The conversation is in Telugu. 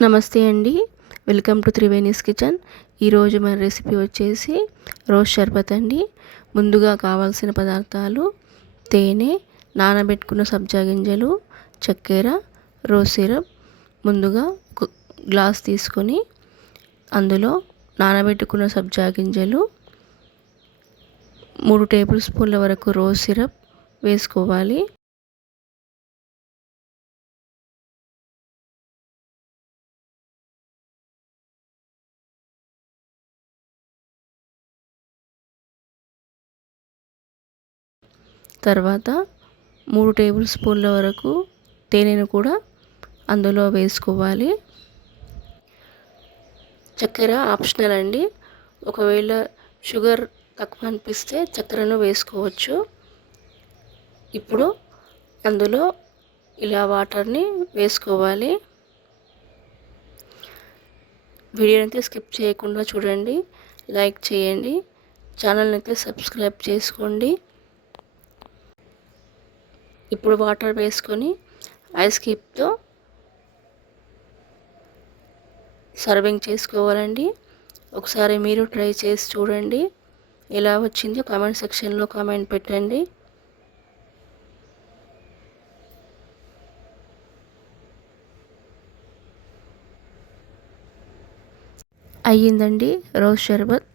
నమస్తే అండి. Welcome to Triveni's kitchen. ఈరోజు మన రెసిపీ వచ్చేసి రోజ్ షర్బత్ అండి. ముందుగా కావాల్సిన పదార్థాలు తేనె, నానబెట్టుకున్న సబ్జా గింజలు, చక్కెర, రోజ్ సిరప్. ముందుగా ఒక గ్లాస్ తీసుకొని అందులో నానబెట్టుకున్న సబ్జా గింజలు, 3 టేబుల్ స్పూన్ల వరకు రోజ్ సిరప్ వేసుకోవాలి. తర్వాత 3 టేబుల్ స్పూన్ల వరకు తేనెను కూడా అందులో వేసుకోవాలి. చక్కెర ఆప్షనల్ అండి. ఒకవేళ షుగర్ తక్కువ అనిపిస్తే చక్కెరను వేసుకోవచ్చు. ఇప్పుడు అందులో ఇలా వాటర్ని వేసుకోవాలి. వీడియోని అయితే స్కిప్ చేయకుండా చూడండి, లైక్ చేయండి, ఛానల్ని అయితే సబ్స్క్రైబ్ చేసుకోండి. ఇప్పుడు వాటర్ వేసుకొని ఐస్ క్యూబ్తో సర్వింగ్ చేసుకోవాలండి. ఒకసారి మీరు ట్రై చేసి చూడండి, ఎలా వచ్చిందో కామెంట్ సెక్షన్లో కామెంట్ పెట్టండి. అయ్యిందండి రోజ్ షర్బత్.